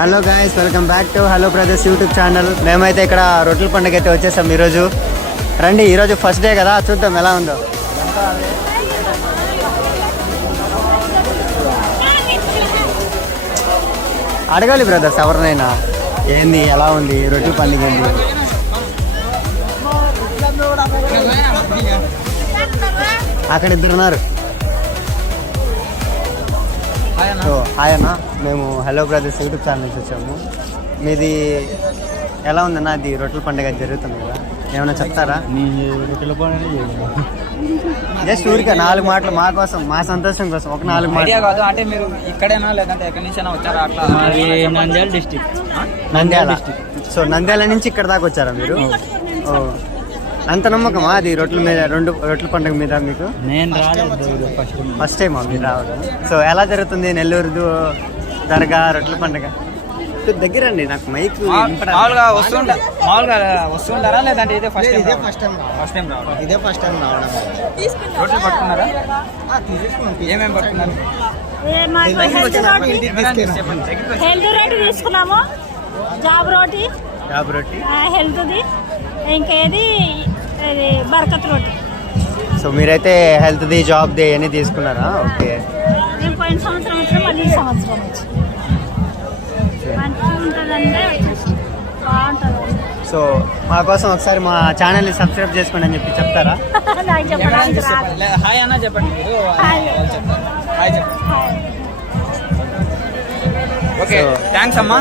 Hello guys, welcome back to hello brothers YouTube channel. మేమైతే ఇక్కడ రొట్టెల పండుగ అయితే వచ్చేసాం ఈరోజు. రండి, ఈరోజు ఫస్ట్ డే కదా, చూద్దాం ఎలా ఉందో. అడగాలి బ్రదర్స్ ఎవరినైనా, ఏంది ఎలా ఉంది రొట్టెల పండుగ ఏంది. అక్కడ ఇద్దరు ఉన్నారు. సో హాయ్ అన్న, మేము హలో బ్రదర్స్ యూట్యూబ్ ఛానల్ నుంచి వచ్చాము. మీది ఎలా ఉందన్న? అది రొట్టెల పండుగ జరుగుతుంది కదా, ఏమైనా చెప్తారా? రొట్టెల పండుగ జస్ట్ ఊరికే 4 మాటలు మా కోసం, మా సంతోషం కోసం ఒక 4 మాటలు. కాదు అంటే మీరు ఇక్కడేనా లేదంటే ఎక్కడి నుంచి వచ్చారా? అట్లా నంద్యాల డిస్టిక్. నంద్యాల. సో నంద్యాల నుంచి ఇక్కడ దాకా వచ్చారా మీరు? ఓ, అంత నమ్మకమా అది రొట్టెల మీద, రొట్టెల పండుగ మీద మీకు? నేను రాలేదు, ఫస్ట్ టైమా మీరు రావడం? సో ఎలా జరుగుతుంది నెల్లూరు దర్గా రొట్టెల పండుగ? దగ్గర అండి, నాకు మైక్ మామూలుగా వస్తుంటారా లేదంటే ఇదే ఫస్ట్ టైం? ఫస్ట్ టైం రావడం. ఇదే ఫస్ట్ టైం రావడం. రోడ్లు పట్టుకున్నారా? ఏమేమి పట్టుకున్నారు? హెల్త్ రోటీ తీసుకున్నాము, జాబ్ రోటీ, హెల్త్ది, ఇంకేది బర్కత్ రోటీ. సో మీరైతే హెల్త్ది, జాబ్ది అన్నీ తీసుకున్నారా? ఓకే. మేము పోయిన సంవత్సరం వచ్చినా మళ్ళీ ఈ సంవత్సరం వచ్చి మంచిగా ఉంటుందంటే బాగుంటుంది. సో మా కోసం ఒకసారి మా ఛానల్ని సబ్స్క్రైబ్ చేసుకోండి అని చెప్పి చెప్తారా? నాకు చెప్పడానికి రాదు. హాయ్ అన్న చెప్పండి మీరు. హాయ్. హాయ్ చెప్పండి. ఓకే, థ్యాంక్స్ అమ్మా.